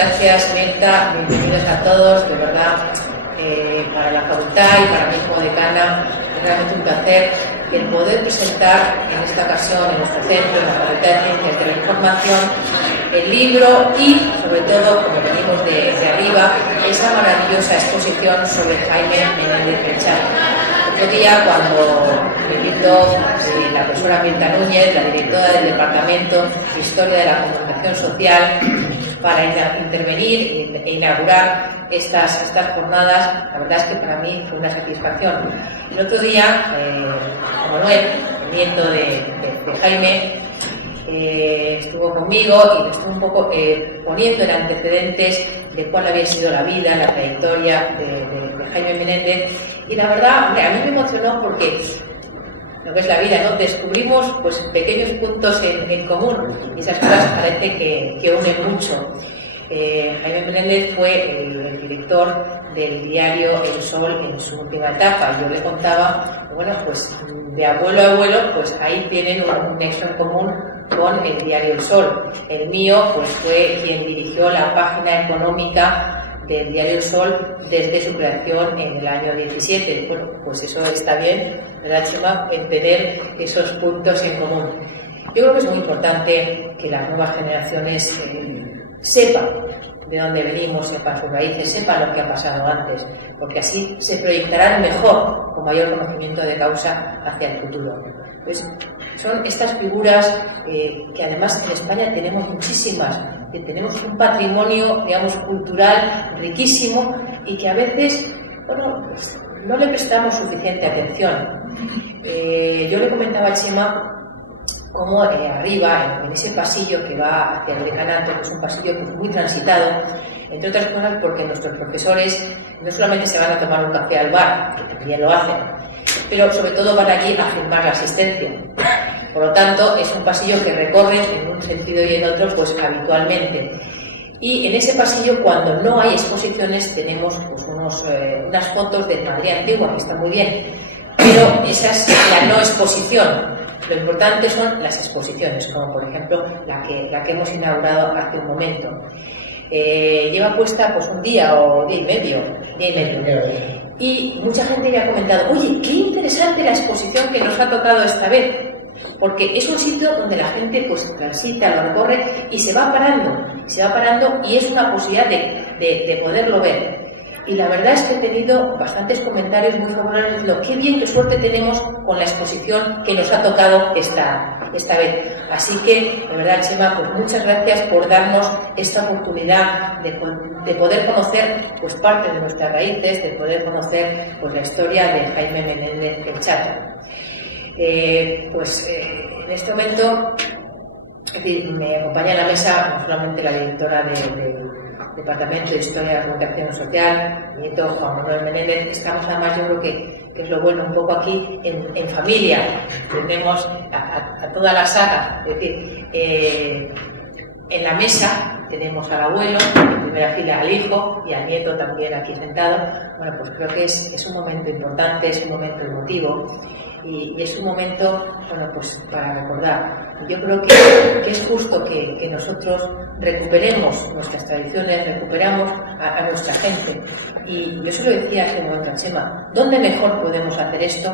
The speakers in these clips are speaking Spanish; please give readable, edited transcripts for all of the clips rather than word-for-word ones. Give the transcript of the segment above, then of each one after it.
gracias, Mirta. Bienvenidos a todos, de verdad, para la facultad y para mí como decana, es realmente un placer el poder presentar en esta ocasión en nuestro centro, en la Facultad de Ciencias de la Información, el libro y, sobre todo, como venimos de arriba, esa maravillosa exposición sobre Jaime Menéndez Belchar. Otro día, cuando me invitó la profesora Mirta Núñez, la directora del Departamento de Historia de la Comunicación Social, para intervenir e inaugurar estas jornadas, la verdad es que para mí fue una satisfacción. El otro día, Manuel, el nieto de Jaime, estuvo conmigo y me estuvo un poco poniendo en antecedentes de cuál había sido la vida, la trayectoria de Jaime Menéndez, y la verdad, hombre, a mí me emocionó porque lo que es la vida, ¿no? Descubrimos pues pequeños puntos en común y esas cosas parece que unen mucho. Jaime Menéndez fue el director del diario El Sol en su última etapa. Yo le contaba, bueno, pues de abuelo a abuelo, pues ahí tienen un nexo en común con el diario El Sol. El mío, pues fue quien dirigió la página económica del diario El Sol desde su creación en el año 17. Bueno, pues eso está bien, ¿verdad, Chema?, en tener esos puntos en común. Yo creo que es muy importante que las nuevas generaciones sepan de dónde venimos, sepan sus raíces, sepan lo que ha pasado antes, porque así se proyectarán mejor, con mayor conocimiento de causa, hacia el futuro. Pues son estas figuras que además en España tenemos muchísimas, que tenemos un patrimonio, digamos, cultural riquísimo y que a veces, bueno, pues, no le prestamos suficiente atención. Yo le comentaba a Chema cómo arriba, en ese pasillo que va hacia el decanato, que es un pasillo pues, muy transitado, entre otras cosas porque nuestros profesores no solamente se van a tomar un café al bar, que también lo hacen, pero sobre todo van allí a firmar la asistencia. Por lo tanto, es un pasillo que recorren en un sentido y en otro pues habitualmente. Y en ese pasillo, cuando no hay exposiciones, tenemos pues, unas fotos de Madrid antigua, que está muy bien, pero esa es la no exposición. Lo importante son las exposiciones, como por ejemplo la que hemos inaugurado hace un momento. Lleva puesta pues un día o día y medio. Y mucha gente me ha comentado, oye, qué interesante la exposición que nos ha tocado esta vez, porque es un sitio donde la gente pues transita, lo recorre y se va parando y es una posibilidad de poderlo ver. Y la verdad es que he tenido bastantes comentarios muy favorables diciendo qué bien, qué suerte tenemos con la exposición que nos ha tocado esta vez. Así que, de verdad, Chema, pues muchas gracias por darnos esta oportunidad de poder conocer pues parte de nuestras raíces, de poder conocer pues la historia de Jaime Menéndez Belchar. En este momento, es decir, me acompaña en la mesa no solamente la directora del Departamento de Historia de la Comunicación Social, mi nieto Juan Manuel Menéndez. Estamos además, yo creo que es lo bueno un poco aquí, en familia. Tenemos a toda la saga, es decir, en la mesa tenemos al abuelo, en primera fila al hijo y al nieto también aquí sentado. Bueno, pues creo que es un momento importante, es un momento emotivo y es un momento, bueno, pues para recordar. Yo creo que es justo que nosotros recuperemos nuestras tradiciones, recuperamos a nuestra gente. Y yo se lo decía hace un momento a Chema, ¿dónde mejor podemos hacer esto?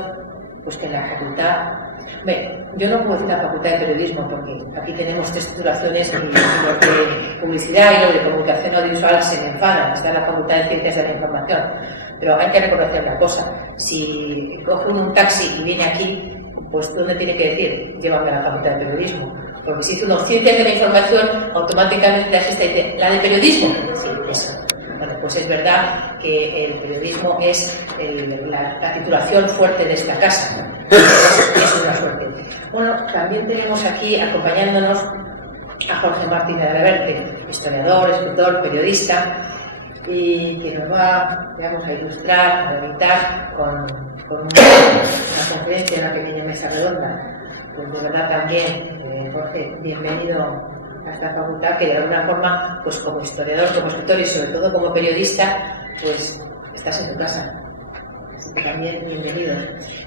Pues que en la facultad. Yo no puedo decir la facultad de periodismo porque aquí tenemos 3 titulaciones y los de publicidad y los de comunicación audiovisual se me enfadan. Está en la Facultad de Ciencias de la Información. Pero hay que reconocer una cosa, si coge un taxi y viene aquí, pues ¿dónde tiene que decir? Llévame a la Facultad de Periodismo. Porque si dice uno Ciencias de la Información, automáticamente asiste y dice, ¿la de periodismo? Sí, eso. Bueno, pues es verdad que el periodismo es la titulación fuerte de esta casa. Es una suerte. Bueno, también tenemos aquí acompañándonos a Jorge Martínez de Reverte, historiador, escritor, periodista, y que nos va, digamos, a ilustrar, a editar con una conferencia, una pequeña mesa redonda. Pues de verdad también, Jorge, bienvenido a esta facultad, que de alguna forma, pues como historiador, como escritor y sobre todo como periodista, pues estás en tu casa. Así que también bienvenido.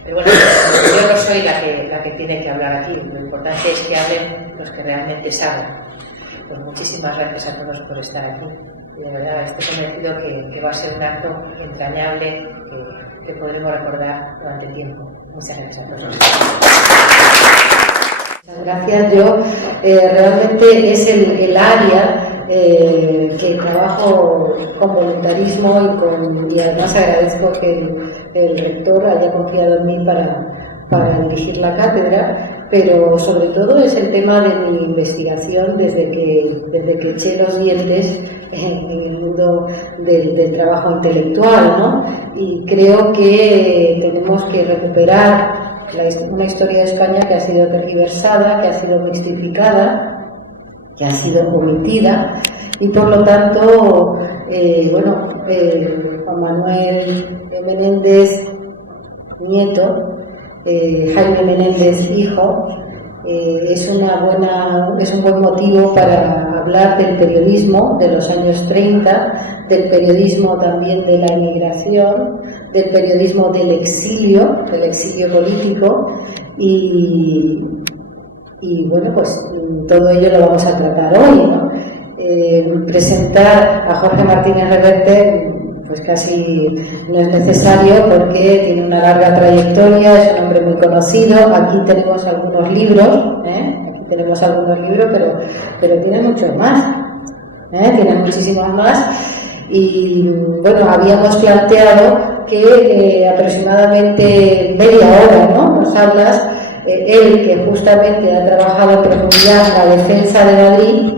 Pero bueno, yo no soy la que tiene que hablar aquí, lo importante es que hablen los que realmente saben. pues muchísimas gracias a todos por estar aquí. Y de verdad estoy convencido que va a ser un acto entrañable que podremos recordar durante el tiempo. Muchas gracias a todos. Muchas gracias. Yo realmente es el área que trabajo con voluntarismo y además agradezco que el rector haya confiado en mí para dirigir la cátedra, pero sobre todo es el tema de mi investigación desde que eché los dientes en el mundo del trabajo intelectual, ¿no? Y creo que tenemos que recuperar una historia de España que ha sido tergiversada, que ha sido mistificada, que ha sido omitida, y por lo tanto, Juan Manuel Menéndez, nieto, Jaime Menéndez, hijo, es un buen motivo para hablar del periodismo de los años 30, del periodismo también de la emigración, del periodismo del exilio político y bueno, pues todo ello lo vamos a tratar hoy, ¿no? Presentar a Jorge Martínez Reverte pues casi no es necesario porque tiene una larga trayectoria, es un hombre muy conocido. Aquí tenemos algunos libros, pero tiene muchos más, tiene muchísimos más. Y bueno, habíamos planteado que aproximadamente media hora, ¿no? Nos hablas, él que justamente ha trabajado en profundidad la defensa de Madrid,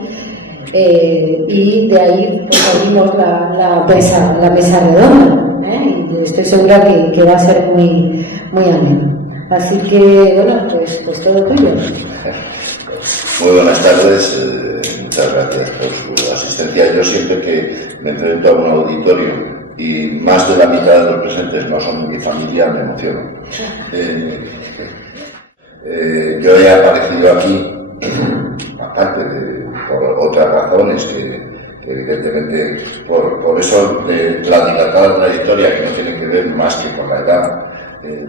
y de ahí pues abrimos la mesa redonda, y estoy segura que va a ser muy ameno. Así que bueno, pues todo tuyo. Muy buenas tardes, muchas gracias por su asistencia. Yo siempre que me enfrento a un auditorio y más de la mitad de los presentes no son de mi familia, me emociono. Yo he aparecido aquí, aparte por otras razones que evidentemente por eso de la dilatada trayectoria, que no tiene que ver más que con la edad,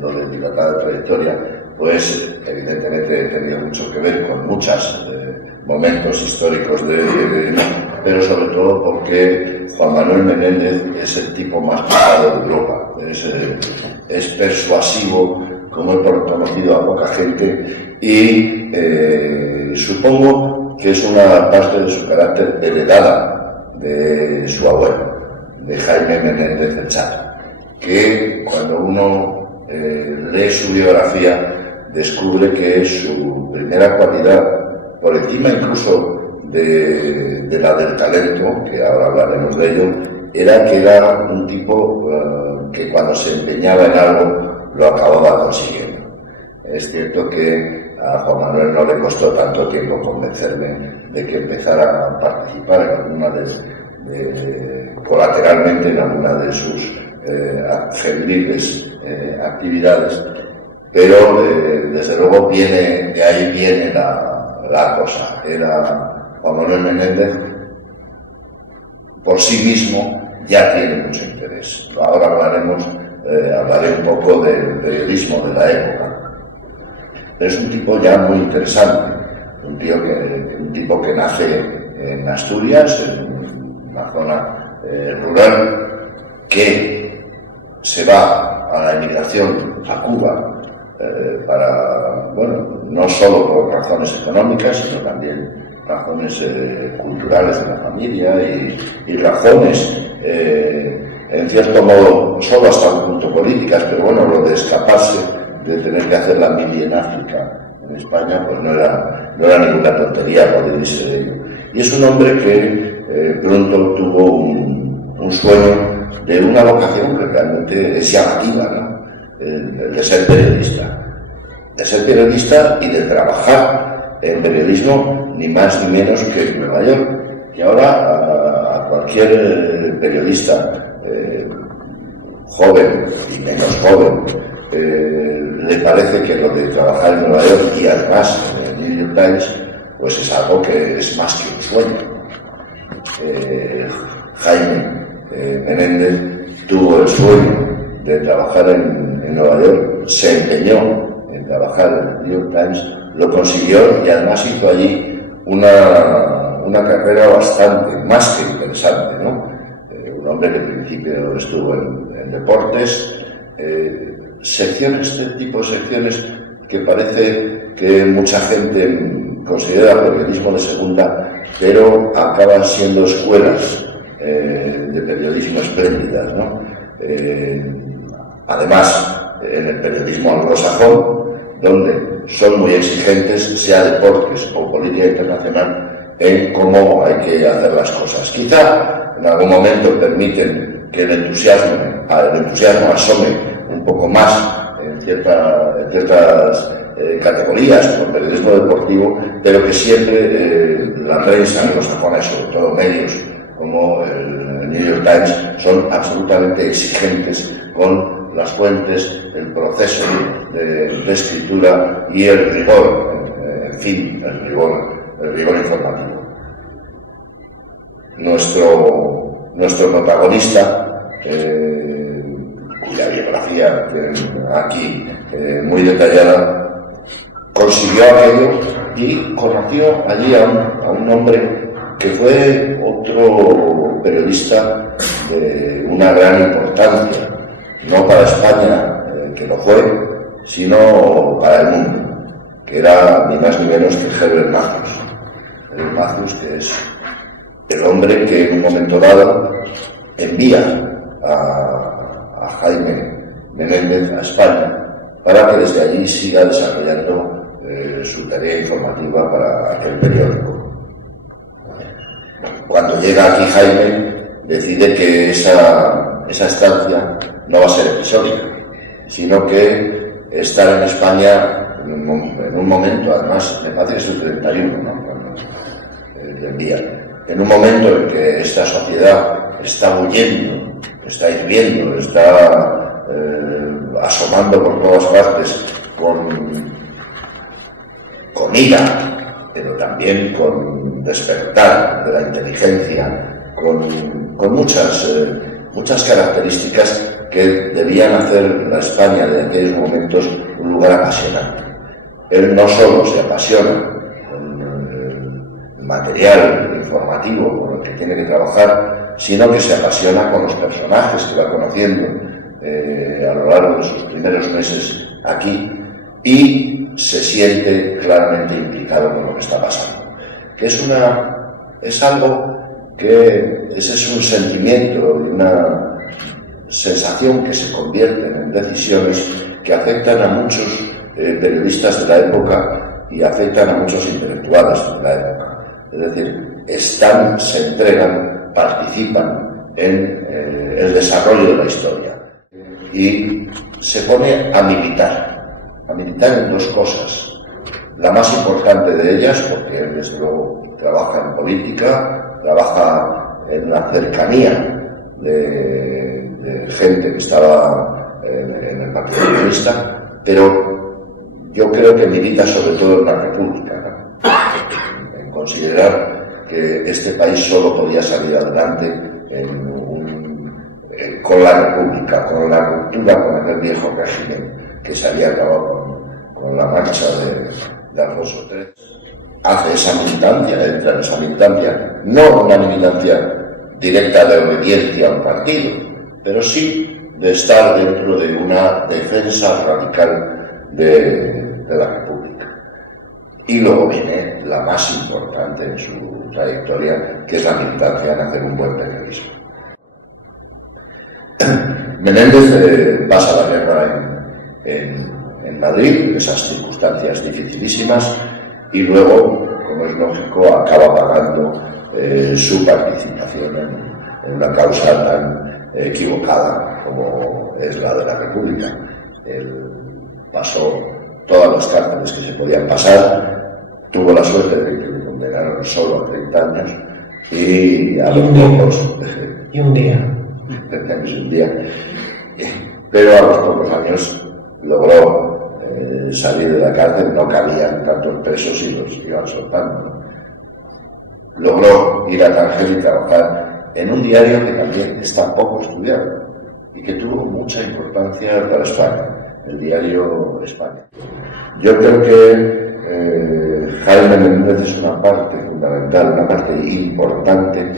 lo de dilatada trayectoria, pues evidentemente he tenido mucho que ver con muchos momentos históricos pero sobre todo porque Juan Manuel Menéndez es el tipo más pesado de Europa, es persuasivo, como he conocido a poca gente, y supongo que es una parte de su carácter heredada de su abuelo, de Jaime Menéndez del Chato, que cuando uno lee su biografía descubre que su primera cualidad, por encima incluso de la del talento, que ahora hablaremos de ello, era que era un tipo que cuando se empeñaba en algo lo acababa consiguiendo. Es cierto que a Juan Manuel no le costó tanto tiempo convencerme de que empezara a participar en alguna colateralmente en alguna de sus febriles actividades, pero desde luego de ahí viene la cosa. Era Juan Manuel Menéndez por sí mismo ya tiene mucho interés. Ahora hablaré un poco del periodismo de la época. Pero es un tipo ya muy interesante, un tipo que nace en Asturias, en una zona rural, que se va a la emigración a Cuba no solo por razones económicas, sino también razones culturales de la familia y razones, en cierto modo, solo hasta un punto políticas, pero bueno, lo de escaparse, de tener que hacer la mili en África, en España, pues no era ninguna tontería poder irse de ello. Y es un hombre que pronto tuvo un sueño de una vocación que realmente es llamativa, ¿no? El de ser periodista. De ser periodista y de trabajar en periodismo ni más ni menos que en Nueva York. Y ahora a cualquier periodista joven y menos joven le parece que lo de trabajar en Nueva York y además en el New York Times pues es algo que es más que un sueño. Jaime Menéndez tuvo el sueño de trabajar en Nueva York, se empeñó en trabajar en el New York Times, lo consiguió y además hizo allí una una carrera bastante, más que interesante, ¿no? Un hombre que al principio estuvo en deportes, secciones, este tipo de secciones que parece que mucha gente considera periodismo de segunda, pero acaban siendo escuelas de periodismo espléndidas, ¿no? Además, en el periodismo anglosajón, donde son muy exigentes, sea deportes o política internacional, en cómo hay que hacer las cosas. Quizá en algún momento permiten que el entusiasmo asome un poco más en ciertas categorías, como el periodismo deportivo, pero que siempre la prensa anglosajona, sobre todo medios como el New York Times, son absolutamente exigentes con las fuentes, el proceso de escritura y el rigor, en fin, el rigor informativo. Nuestro protagonista, cuya biografía aquí muy detallada, consiguió aquello y conoció allí a un hombre que fue otro periodista de una gran importancia, no para España, que lo fue, sino para el mundo, que era ni más ni menos que Herbert Matthews. Herbert Matthews, que es el hombre que en un momento dado envía a Jaime Menéndez a España para que desde allí siga desarrollando su tarea informativa para aquel periódico. Cuando llega aquí Jaime, decide que esa estancia no va a ser episódica, sino que estar en España en un momento, además, me parece que es el 31, ¿no? Cuando le envían. En un momento en que esta sociedad está huyendo, está hirviendo, está asomando por todas partes con ira, pero también con despertar de la inteligencia, con muchas características que debían hacer la España de aquellos momentos un lugar apasionante. Él no solo se apasiona con el material informativo con el que tiene que trabajar, sino que se apasiona con los personajes que va conociendo a lo largo de sus primeros meses aquí y se siente claramente implicado con lo que está pasando. Que es algo que ese es un sentimiento y una sensación que se convierten en decisiones que afectan a muchos periodistas de la época y afectan a muchos intelectuales de la época. Es decir, se entregan, participan en el desarrollo de la historia y se pone a militar en dos cosas. La más importante de ellas, porque él desde luego trabaja en política, trabaja en la cercanía de gente que estaba en el Partido Comunista, pero yo creo que milita sobre todo en la República, ¿no? En considerar que este país solo podía salir adelante con la República, con la ruptura con aquel viejo régimen que se había acabado con la marcha de Alfonso XIII. Hace esa militancia, entra en esa militancia, no una militancia directa de obediencia a un partido, pero sí de estar dentro de una defensa radical de la República. Y luego viene la más importante en su trayectoria, que es la militancia en hacer un buen periodismo. Menéndez pasa la guerra en Madrid, esas circunstancias dificilísimas, y luego, como es lógico, acaba pagando su participación en una causa tan equivocada como es la de la República. Él pasó todas las cárceles que se podían pasar, tuvo la suerte de que le condenaron solo a 30 años y a los pocos... Y un día. Pero a los pocos años logró salir de la cárcel, no cabían tantos presos y los iban soltando. Logró ir a Tánger y trabajar en un diario que también está poco estudiado y que tuvo mucha importancia para España, el diario España. Yo creo que Jaime Menéndez es una parte fundamental, una parte importante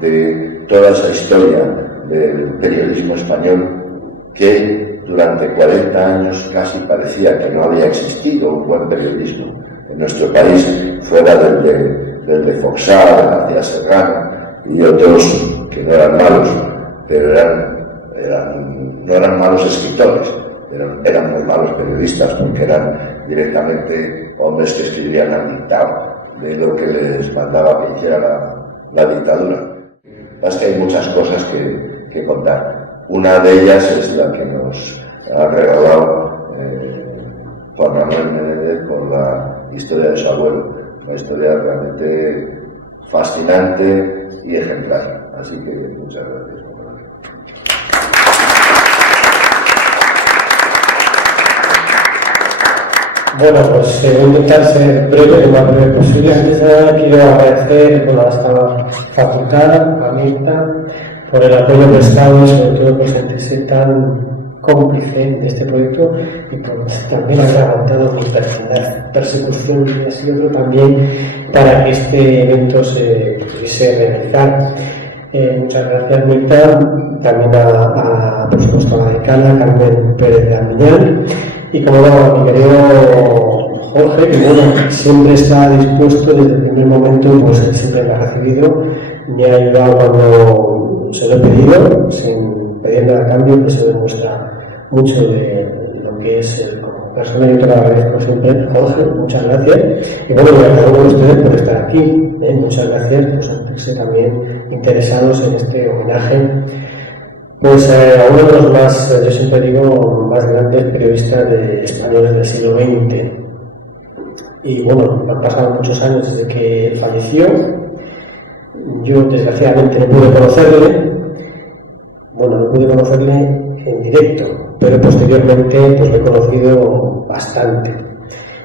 de toda esa historia del periodismo español, que durante 40 años casi parecía que no había existido un buen periodismo en nuestro país, fuera del de Foxá, de García Serrano y otros que no eran malos, pero no eran malos escritores, eran muy malos periodistas, porque eran directamente hombres que escribían al dictado de lo que les mandaba que hiciera la dictadura. Es que hay muchas cosas que contar. Una de ellas es la que nos ha regalado Juan Manuel Menéndez con la historia de su abuelo, una historia realmente fascinante y ejemplar. Así que muchas gracias. Bueno, pues voy a intentar ser breve, lo más breve posible. Antes de nada quiero agradecer a esta facultad, a Mirta, por el apoyo prestado y sobre todo por sentirse tan cómplice de este proyecto y por también haber aguantado mi persecución y así otro también para que este evento se pudiese realizar. Muchas gracias, Mirta, también por supuesto a la decana Carmen Pérez de Armiñán. Y como no, mi querido Jorge, que bueno, siempre está dispuesto desde el primer momento, pues siempre me ha recibido, me ha ayudado cuando se lo he pedido, sin pedirme a cambio, que se demuestra mucho de lo que es el como persona. Yo te lo agradezco siempre, Jorge, muchas gracias. Y bueno, y a cada uno de ustedes por estar aquí, muchas gracias por sentirse también interesados en este homenaje. Pues a uno de los más, yo siempre digo, más grandes periodistas españoles del siglo XX. Y bueno, han pasado muchos años desde que él falleció. Yo desgraciadamente no pude conocerle. Bueno, no pude conocerle en directo, pero posteriormente pues lo he conocido bastante.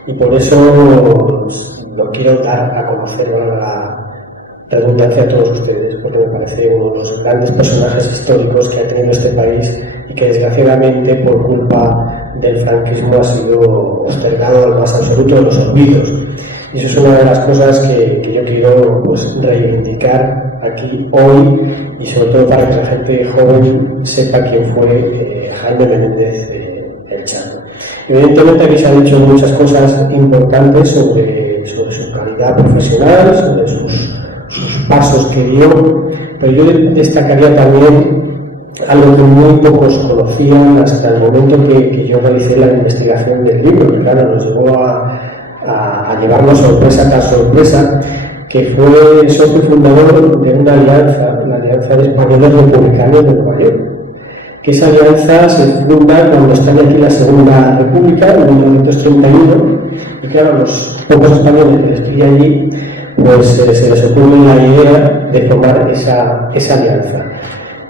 Y por eso pues, lo quiero dar a conocer, bueno, la redundancia a todos ustedes, porque me parece uno de los grandes personajes históricos que ha tenido este país y que desgraciadamente por culpa del franquismo ha sido postergado al más absoluto de los olvidos. Y eso es una de las cosas que yo quiero pues, reivindicar aquí hoy y sobre todo para que la gente joven sepa quién fue Jaime Menéndez el Chato. Evidentemente aquí se han dicho muchas cosas importantes sobre su calidad profesional, sobre sus pasos que dio, pero yo destacaría también algo que muy pocos conocían hasta el momento que yo realicé la investigación del libro, que claro, nos llevó a llevarnos sorpresa tras sorpresa, que fue socio fundador de una alianza, la Alianza de Españoles Republicanos de Nueva York. Que esa alianza se funda cuando está aquí la Segunda República, en 1931, y claro, los pocos españoles que estoy allí, pues se les ocurre la idea de formar esa alianza.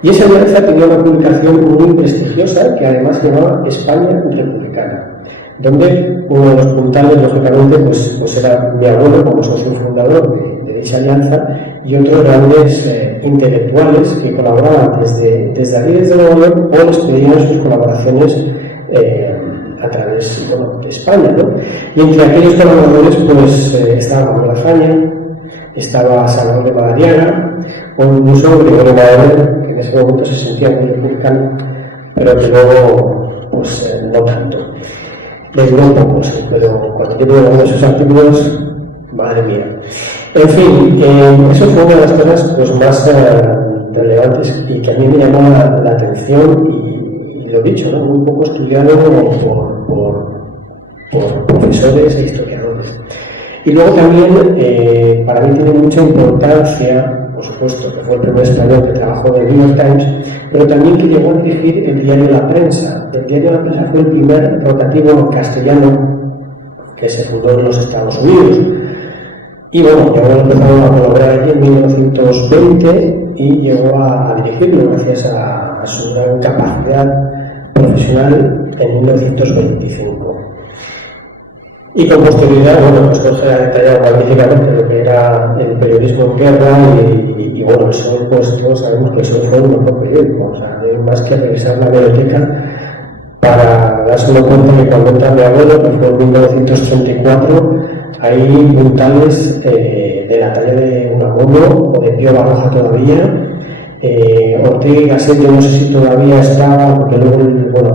Y esa alianza tenía una publicación muy prestigiosa que además se llamaba España Republicana, donde uno de los puntales, lógicamente, pues era mi abuelo como socio fundador de dicha alianza y otros grandes intelectuales que colaboraban desde allí, desde Nueva York, o les pedían sus colaboraciones a través de España, ¿no? Y entre aquellos colaboradores pues estaba Manuel Azaña, estaba Salvador de Madariaga, o incluso Gregorio Madero, que en ese momento se sentía muy republicano, pero que luego pues no tanto. Le duró un poco, sí, pero cuando yo tuve uno de sus artículos, madre mía. En fin, eso fue una de las cosas pues, más relevantes y que a mí me llamó la atención y lo dicho, ¿no? Muy poco estudiado por profesores e historiadores. Y luego también, para mí tiene mucha importancia, por supuesto, que fue el primer español que trabajó en el New York Times, pero también que llegó a dirigir el diario La Prensa. El diario La Prensa fue el primer rotativo castellano que se fundó en los Estados Unidos. Y bueno, llegó a empezar a colaborar allí en 1920 y llegó a dirigirlo gracias a su gran capacidad profesional en 1925. Y con posterioridad, bueno, pues Jorge ha detallado magníficamente lo que era el periodismo en guerra y bueno, el Sol, pues todos sabemos que el Sol fue un mejor periódico, o sea, no hay más que revisar la biblioteca para darse cuenta que cuando entra mi abuelo, que fue en 1934, hay puntales de la talla de Unamuno o de Pío Baroja todavía. Ortega y Gasset, no sé si todavía estaba, porque luego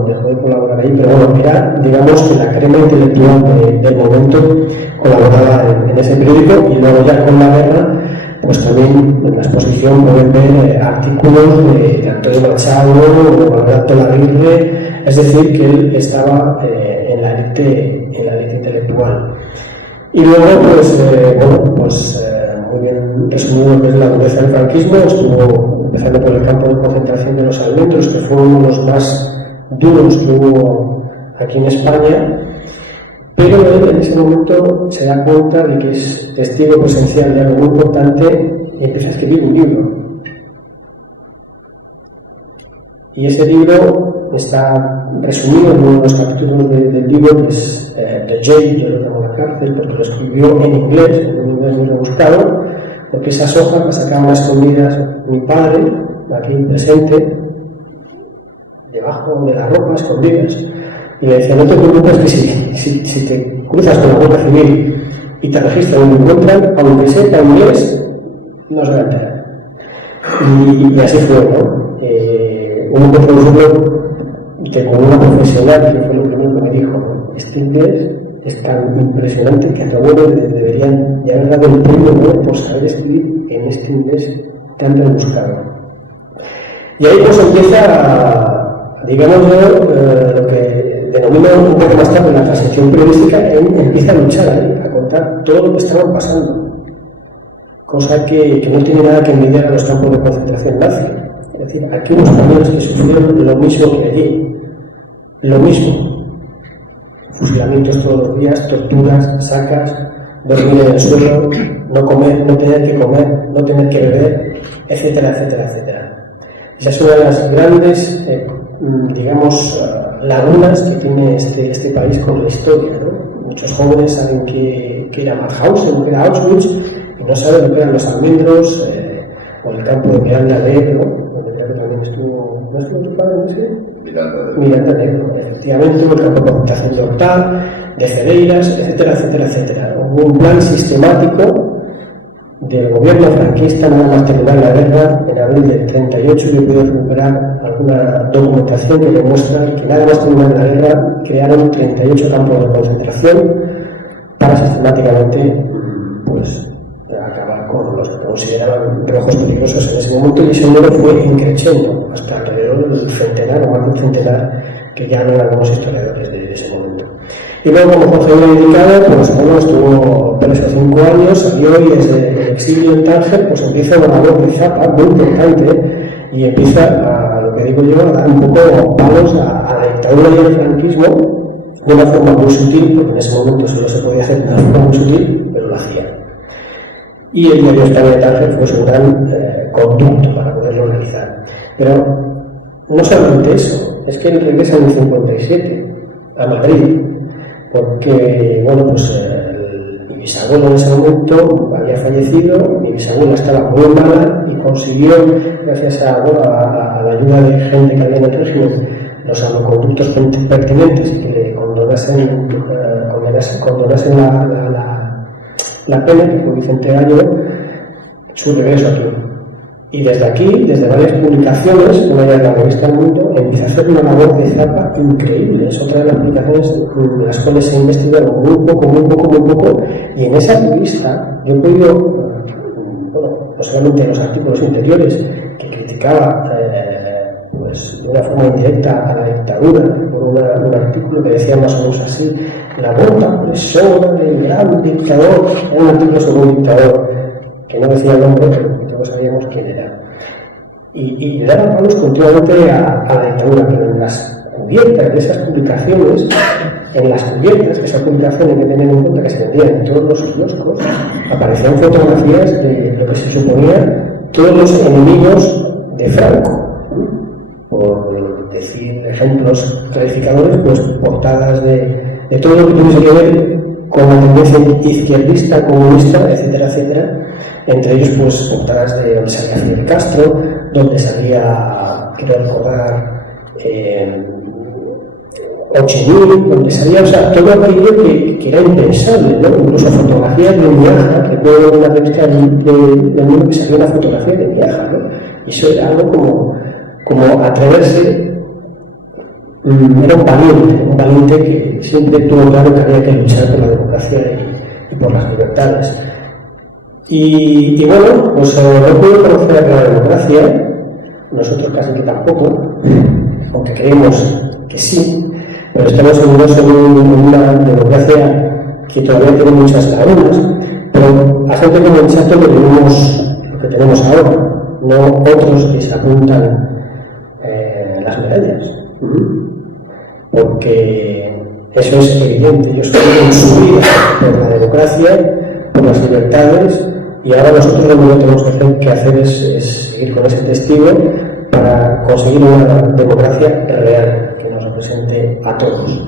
dejó de colaborar ahí, pero bueno, era, digamos, que la crema intelectual del momento colaboraba en ese periódico. Y luego ya con la guerra, pues también en la exposición pueden ver artículos de Antonio Machado o de Manuel Antón Aguirre, es decir, que él estaba en la élite intelectual. Y luego, muy bien resumido lo que es la dureza del franquismo. Estuvo empezando por el campo de concentración de los Almendros, que fue uno de los más duros que hubo aquí en España, pero él en ese momento se da cuenta de que es testigo presencial de algo muy importante y empieza a escribir un libro. Y ese libro está resumido en uno de los capítulos del libro, que es The Jail, yo lo llamo la cárcel, porque lo escribió en inglés, en un inglés muy rebuscado, porque esas hojas las sacaban a escondidas mi padre, aquí presente, debajo de la ropa, escondidas, y le decía: no te preocupes, que si te cruzas con la Guardia Civil y te registran y te encuentran, aunque sepa inglés, no se va a enterar. Y así fue, ¿no? Un profesor con una profesional, que fue lo primero que me dijo, ¿no? Este inglés es tan impresionante que a tu abuelo deberían de haber dado el premio, ¿no?, por saber escribir en este inglés tan rebuscado. Y ahí pues empieza, digamos, lo que denomino un poco más tarde la transición periodística. Empieza a luchar ahí, a contar todo lo que estaba pasando, cosa que no tiene nada que envidiar a los campos de concentración nazi. Es decir, aquí hubo españoles que sufrieron lo mismo que allí, lo mismo. Fusilamientos todos los días, torturas, sacas, dormir en el suelo, no comer, no tener que comer, no tener que beber, etcétera, etcétera, etcétera. Esa es una de las grandes, lagunas que tiene este país con la historia, ¿no? Muchos jóvenes saben que era Mauthausen, que era Auschwitz, y no saben lo que eran los Almendros, o el campo de Miranda Negro, donde creo que también estuvo, ¿no estuvo tu padre? No sé. Miranda Negro, efectivamente, el campo de concentración de Hortal, de Cereiras, etcétera, etcétera, etcétera. Hubo un plan sistemático del gobierno franquista, nada más terminar la guerra, en abril del 38. Yo he podido recuperar alguna documentación que demuestra que nada más terminar la guerra crearon 38 campos de concentración para sistemáticamente, acabar con los que consideraban rojos peligrosos en ese momento, y ese número fue increciendo hasta alrededor del centenar o más del centenar, que ya hablan algunos historiadores de ese momento. Y luego, como Jorge me ha indicado, estuvo preso 5 años, salió y desde el exilio en Tánger empieza una labor de Zappa muy importante, y empieza a, lo que digo yo, a dar un poco palos a la dictadura y al franquismo de una forma muy sutil, porque en ese momento solo se podía hacer de una forma muy sutil, pero lo hacía. Y el diario España de Tánger fue su gran conducto para poderlo analizar. Pero no solamente eso, es que él regresa en el 57 a Madrid, porque mi bisabuelo en ese momento había fallecido, mi bisabuela estaba muy mala y consiguió, gracias a la ayuda de gente que había en el régimen, los salvoconductos pertinentes y que le condonasen la pena, que fue bicentenario, su regreso aquí. Y desde aquí, desde varias publicaciones, una de la revista El Mundo, empieza a hacer una labor de Zappa increíble. Es otra de las publicaciones en las cuales se ha investigado muy poco, y en esa revista yo he podido, no solamente los artículos interiores, que criticaba de una forma indirecta a la dictadura, por un artículo que decía más o menos así: la bota opresora del gran dictador. Era un artículo sobre un dictador que no decía el nombre, pero que todos sabíamos quién era. Y le daban palos continuamente a la dictadura, pero en las cubiertas de esas publicaciones, que esa publicación hay que tener en cuenta que se vendían en todos los kioscos, aparecían fotografías de lo que se suponía todos los enemigos de Franco. Por decir ejemplos clarificadores, portadas de todo lo que tuviese que ver con la tendencia izquierdista, comunista, etcétera, etcétera. Entre ellos, portadas de donde salía Fidel Castro, donde salía, quiero recordar, 8.000, donde salía, o sea, todo aquello que era impensable, ¿no? Incluso fotografías de Miaja, recuerdo en una revista del mundo que salía una fotografía de Miaja, ¿no? Y eso era algo como atreverse, era un valiente que siempre tuvo claro que había que luchar por la democracia y por las libertades. Y bueno, pues no puedo conocer la democracia, nosotros casi que tampoco, aunque creemos que sí, pero estamos unidos en una democracia que todavía tiene muchas lagunas, pero a gente como el Chato que tenemos lo que tenemos ahora, no otros que se apuntan las medallas, porque eso es evidente. Ellos tienen su vida por la democracia, por las libertades, y ahora nosotros lo que tenemos que hacer es seguir con ese testigo para conseguir una democracia real que nos represente a todos.